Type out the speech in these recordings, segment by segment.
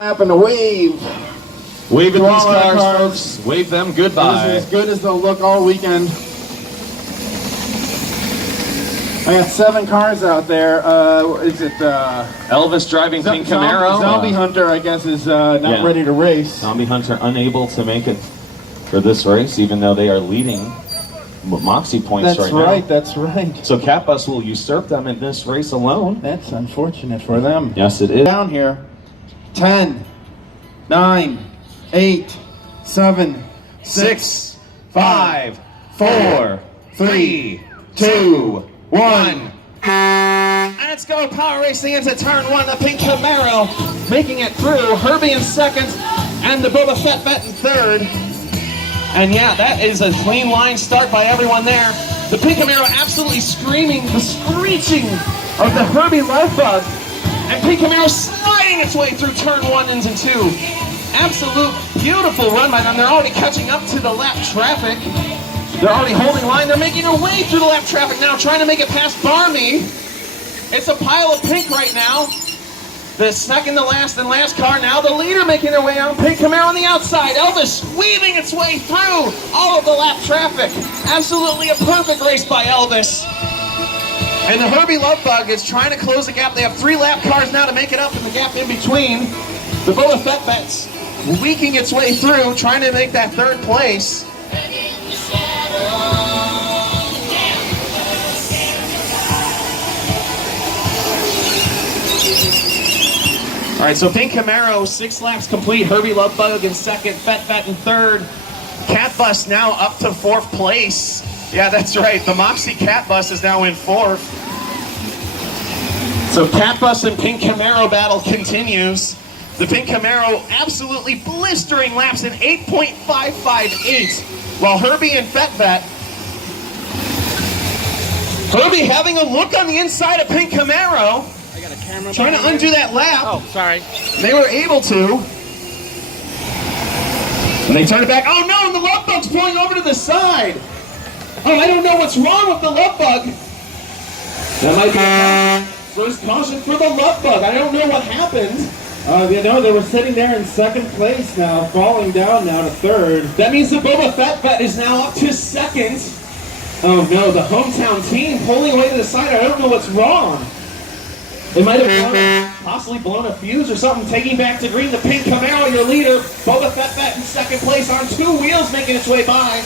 Happen to wave. Wave at these cars, folks. Wave them goodbye. This is as good as they'll look all weekend. I got 7 cars out there. Is it Elvis driving pink Camaro? Zombie Hunter, I guess, is not ready to race. Zombie Hunter unable to make it for this race, even though they are leading Moxie points right now. That's right. So Cat Bus will usurp them in this race alone. That's unfortunate for them. Yes, it is. Down here. 10, 9, 8, 7, 6, 5, 4, 3, 2, 1. Let's go power racing into turn 1. The pink Camaro making it through. Herbie in second and the Boba Fett in third. And yeah, that is a clean line start by everyone there. The pink Camaro absolutely screaming the screeching of the Herbie love bug. And pink Camaro sliding its way through turn 1 into 2. Absolute beautiful run by them. They're already catching up to the lap traffic. They're already holding line. They're making their way through the lap traffic now, trying to make it past Barmy. It's a pile of pink right now. The second to last and last car now. The leader making their way on. Pink Camaro on the outside. Elvis weaving its way through all of the lap traffic. Absolutely a perfect race by Elvis. And the Herbie Love Bug is trying to close the gap. They have 3 lap cars now to make it up in the gap in between. The Boba Fett's leaking its way through, trying to make that 3rd place. All right, so pink Camaro, 6 laps complete. Herbie Love Bug in second, Fett in third. Cat Bus now up to 4th place. Yeah, that's right. The Moxie Cat Bus is now in 4th. So Cat Bus and pink Camaro battle continues. The pink Camaro absolutely blistering laps in 8.558, while Herbie and Fett. Herbie having a look on the inside of pink Camaro. I got a camera trying to undo that lap. Oh, sorry. They were able to. And they turn it back. Oh no, and the Love Bug's pulling over to the side. Oh, I don't know what's wrong with the Love Bug. That might be a first caution for the Love Bug. I don't know what happened. You know, they were sitting there in 2nd place now, falling down now to 3rd. That means the Boba Fett is now up to 2nd. Oh no, the hometown team pulling away to the side. I don't know what's wrong. They might have possibly blown a fuse or something, taking back to green. The pink Camaro, your leader. Boba Fett in 2nd place on 2 wheels, making its way by.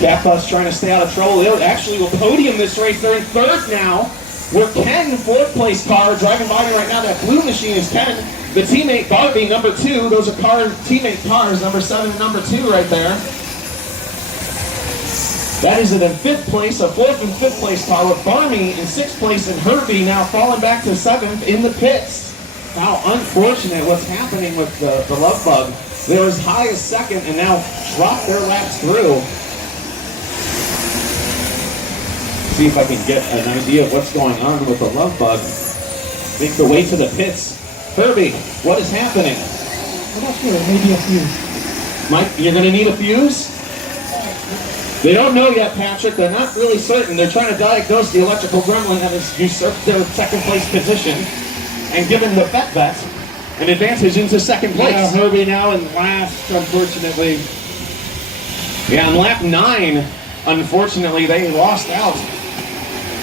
Cat Bus trying to stay out of trouble. They actually will podium this race. They're in 3rd now. We're Ken, 4th place car. Driving by me right now, that blue machine is Ken. The teammate Barbie, number 2. Those are teammate cars, number 7 and number 2 right there. That is in 5th place, a 4th and 5th place car with Barmy in 6th place and Herbie now falling back to 7th in the pits. How unfortunate what's happening with the Love Bug. They're as high as 2nd and now drop their laps through. See if I can get an idea of what's going on with the Love Bug. Make the way to the pits. Herbie, what is happening? I'm not sure, maybe a fuse. Mike, you're going to need a fuse? They don't know yet, Patrick. They're not really certain. They're trying to diagnose the electrical gremlin that has usurped their 2nd place position and given the Fett an advantage into 2nd place. Yeah, Herbie now in last, unfortunately. Yeah, on lap 9, unfortunately, they lost out.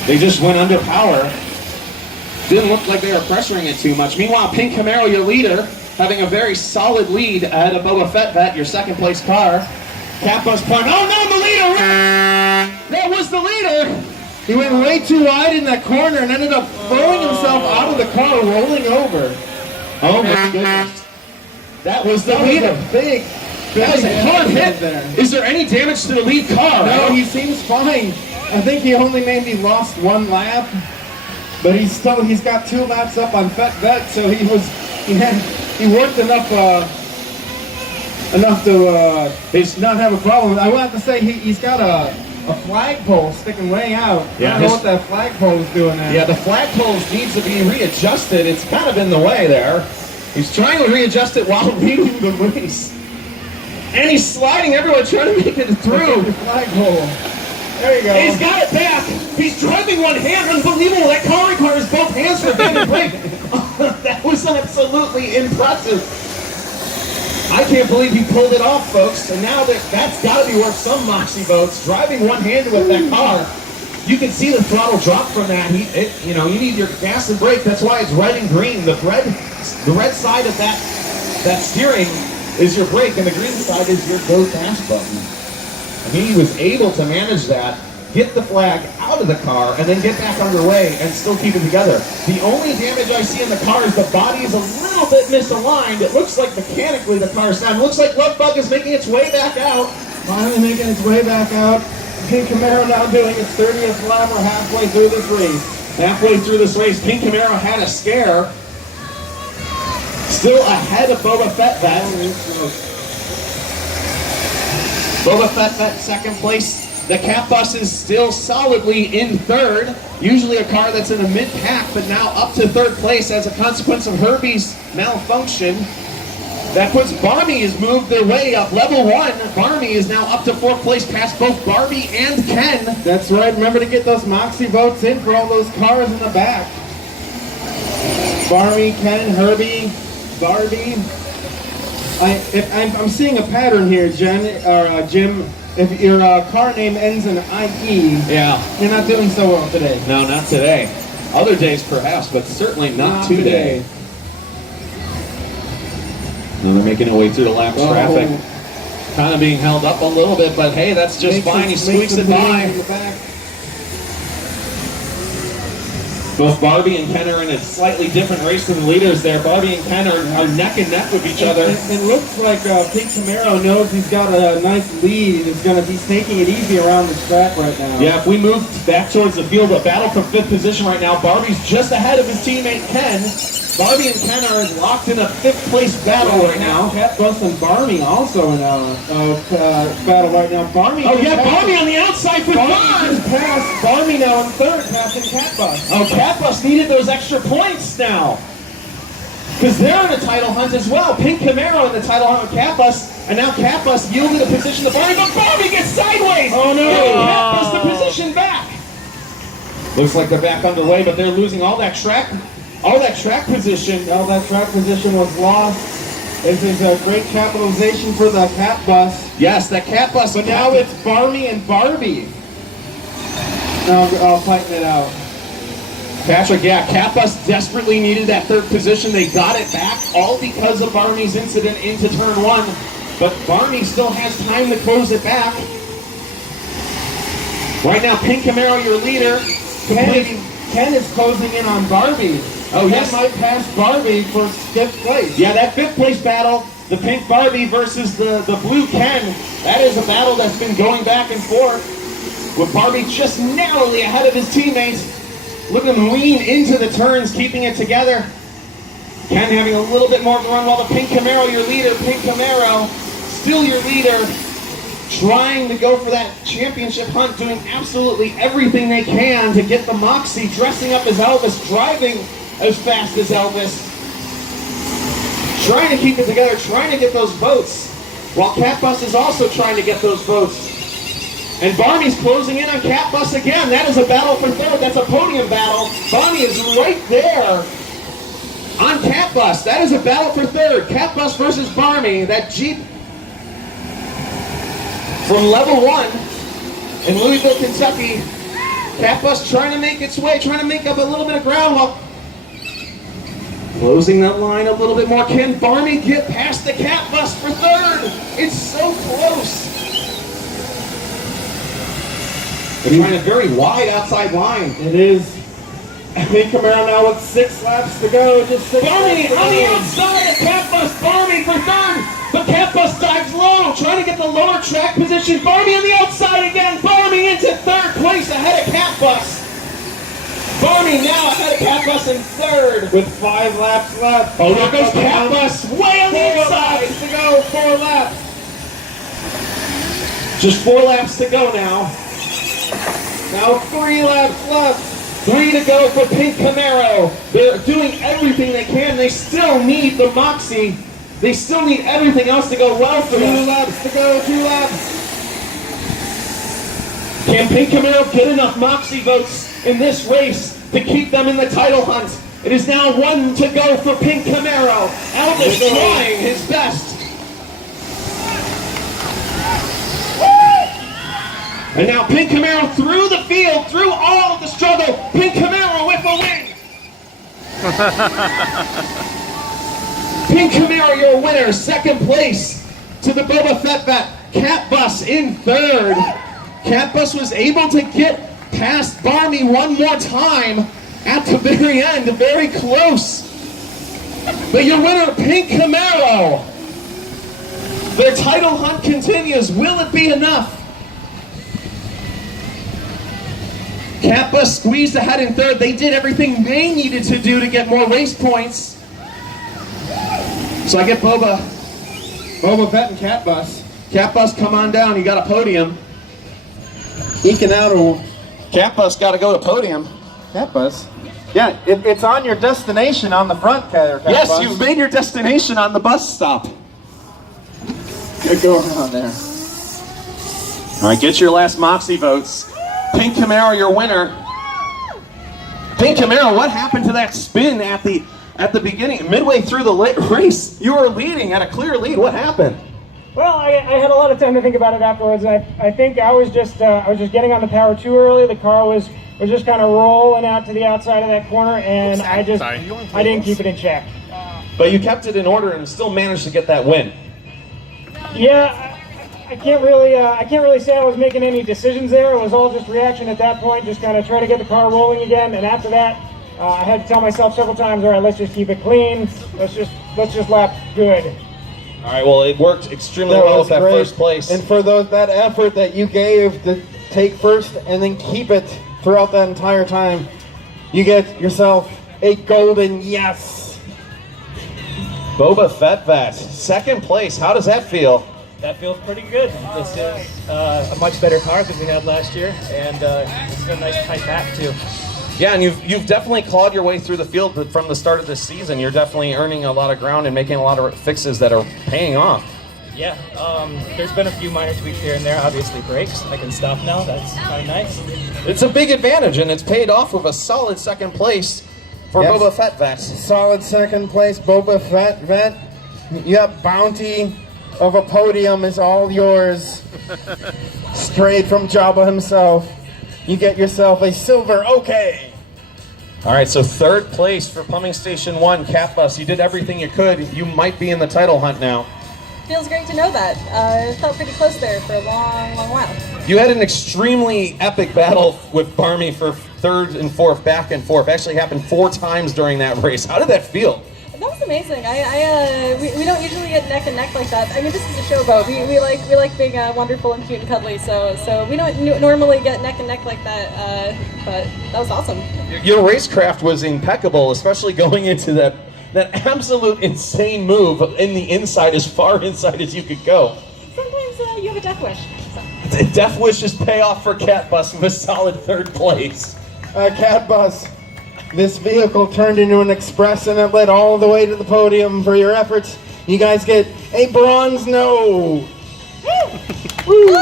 They just went under power. Didn't look like they were pressuring it too much. Meanwhile, pink Camaro, your leader, having a very solid lead ahead of Boba Fett, your 2nd place car. Cat Bus point. Oh no, the leader! That was the leader! He went way too wide in that corner and ended up throwing himself out of the car, rolling over. Oh my goodness. That was the leader. Big That was a hard hit there. Is there any damage to the lead car? No, he seems fine. I think he only maybe lost 1 lap, but he's got 2 laps up on Fett, so he worked enough to not have a problem. I will have to say he's got a flagpole sticking way out. Yeah, I don't know what that flagpole is doing there. Yeah, the flagpole needs to be readjusted. It's kind of in the way there. He's trying to readjust it while leading the race. And he's sliding everywhere, trying to make it through. The flagpole. There you go. He's got it back. He's driving one hand. Unbelievable. That car requires both hands for hand and brake. That was absolutely impressive. I can't believe he pulled it off, folks. And now that's got to be worth some Moxie votes. Driving one-handed with that car, you can see the throttle drop from that. You need your gas and brake. That's why it's red and green. The red side of that steering is your brake, and the green side is your go fast button. I mean, he was able to manage that, get the flag out of the car, and then get back underway and still keep it together. The only damage I see in the car is the body is a little bit misaligned. It looks like mechanically the car is down. It looks like Love Bug is making its way back out. Finally making its way back out. Pink Camaro now doing its 30th lap. We're halfway through this race. Halfway through this race, Pink Camaro had a scare. Still ahead of Boba Fett Vet. Boba Fett Vet second place. The Cat Bus is still solidly in third. Usually a car that's in the mid-pack, but now up to third place as a consequence of Herbie's malfunction. That puts Barmy has moved their way up. Level 1, Barmy is now up to fourth place past both Barbie and Ken. That's right. Remember to get those Moxie votes in for all those cars in the back. Barmy, Ken, Herbie, Barbie. I'm seeing a pattern here, Jim. If your car name ends in IE, Yeah. you're not doing so well today. No, not today. Other days perhaps, but certainly not today. Well, they're making their way through the lap traffic. Kind of being held up a little bit, but hey, that's just fine. He squeaks it by. Both Barbie and Ken are in a slightly different race than the leaders there. Barbie and Ken are neck and neck with each other. It looks like Pink Camaro knows he's got a nice lead. He's taking it easy around the track right now. Yeah, if we move back towards the field, a battle for fifth position right now. Barbie's just ahead of his teammate Ken. Barbie and Ken are locked in a fifth place battle right now. Cat Bus and Barmy also in a battle right now. Barmy. Oh yeah, Barmy on the outside for third. Barmy just passed Barmy now in third, passing Cat Bus. Oh, Cat Bus needed those extra points now, because they're in a title hunt as well. Pink Camaro in the title hunt with Cat Bus, and now Cat Bus yielded a position to Barmy, but Barmy gets sideways. Oh no! Giving Cat Bus the position back. Looks like they're back underway, but they're losing all that track position. All that track position was lost. This is a great capitalization for the Cat Bus. Yes, that Cat Bus. But now it's Barmy and Barbie. Now I'll tighten it out. Patrick, yeah, Cat Bus desperately needed that third position. They got it back, all because of Barney's incident into turn 1. But Barney still has time to close it back. Right now, Pink Camaro, your leader, Ken is closing in on Barbie. Oh, yes. Ken might pass Barbie for fifth place. Yeah, that fifth place battle, the pink Barbie versus the blue Ken, that is a battle that's been going back and forth, with Barbie just narrowly ahead of his teammates. Look at him lean into the turns, keeping it together. Ken having a little bit more of a run, while the pink Camaro, your leader, Pink Camaro, still your leader, trying to go for that championship hunt, doing absolutely everything they can to get the Moxie, dressing up as Elvis, driving as fast as Elvis, trying to keep it together, trying to get those votes, while Cat Bus is also trying to get those votes. And Barney's closing in on Cat Bus again. That is a battle for third. That's a podium battle. Barney is right there on Cat Bus. That is a battle for third. Cat Bus versus Barney. That Jeep from level 1 in Louisville, Kentucky. Cat Bus trying to make its way, trying to make up a little bit of ground while closing that line a little bit more. Can Barney get past the Cat Bus for third? It's so close. They're trying a very wide outside line. It is. Pink Camaro now with 6 laps to go. Just 6 Barney laps to on the go. outside of Cat Bus. Barney for third. But Cat Bus dives low, trying to get the lower track position. Barney on the outside again. Barney into third place ahead of Cat Bus. Barney now ahead of Cat Bus in third. With 5 laps left. Oh, there goes Cat Bus way on the 4 inside. laps to go. 4 laps. Just 4 laps to go now. Now 3 laps left. 3 to go for Pink Camaro. They're doing everything they can. They still need the Moxie. They still need everything else to go well for 2 them. laps to go. 2 laps. Can Pink Camaro get enough Moxie votes in this race to keep them in the title hunt? It is now 1 to go for Pink Camaro. Elvis trying his best. And now Pink Camaro through the field, through all of the struggle. Pink Camaro with a win. Pink Camaro, your winner. Second place to the Boba Fett vet. Cat Bus in third. Cat Bus was able to get past Barmy one more time at the very end, very close. But your winner, Pink Camaro. Their title hunt continues. Will it be enough? Cat Bus squeezed ahead in third. They did everything they needed to do to get more race points. So I get Boba Fett and Cat Bus. Cat Bus, come on down. You got a podium. Eking out a Cat Bus got to go to podium. Cat Bus. Yeah, it's on your destination on the front, Cat Yes, Bus. you've made your destination on the bus stop. Good going on there. All right, get your last Moxie votes. Pink Camaro, your winner. Pink Camaro, what happened to that spin at the beginning, midway through the race? You were leading at a clear lead. What happened? Well, I had a lot of time to think about it afterwards. I think I was just getting on the power too early. The car was just kind of rolling out to the outside of that corner, and I didn't keep it in check. But you kept it in order and still managed to get that win. Yeah, I can't really say I was making any decisions there. It was all just reaction at that point, just kind of try to get the car rolling again. And after that, I had to tell myself several times, all right, let's just keep it clean. Let's just lap good. All right, well, it worked extremely well with that great. first place. And for that effort that you gave to take first and then keep it throughout that entire time, you get yourself a golden yes. Boba Fett vet, second place. How does that feel? That feels pretty good. This is a much better car than we had last year, and it's a nice tight back too. Yeah, and you've definitely clawed your way through the field, but from the start of this season, you're definitely earning a lot of ground and making a lot of fixes that are paying off. Yeah, there's been a few minor tweaks here and there. Obviously, brakes. I can stop now. That's kind of nice. It's a big advantage, and it's paid off with a solid second place for Yes. Boba Fett vet. Solid second place, Boba Fett vet. Your bounty of a podium is all yours. Straight from Jabba himself. You get yourself a silver okay. All right, so third place for Pumping Station 1, Cat Bus. You did everything you could. You might be in the title hunt now. Feels great to know that. It felt pretty close there for a long, long while. You had an extremely epic battle with Barmy for third and fourth, back and forth. Actually happened 4 times during that race. How did that feel? That was amazing. We don't usually get neck and neck like that. I mean, this is a showboat. We like being wonderful and cute and cuddly. So we don't normally get neck and neck like that. But that was awesome. Your racecraft was impeccable, especially going into that absolute insane move in the inside, as far inside as you could go. Sometimes you have a death wish. So. Death wishes pay off for Cat Bus with a solid third place. Cat Bus, this vehicle turned into an express and it led all the way to the podium for your efforts. You guys get a bronze no. Woo!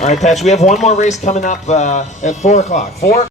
All right, Patch, we have one more race coming up At 4 o'clock. 4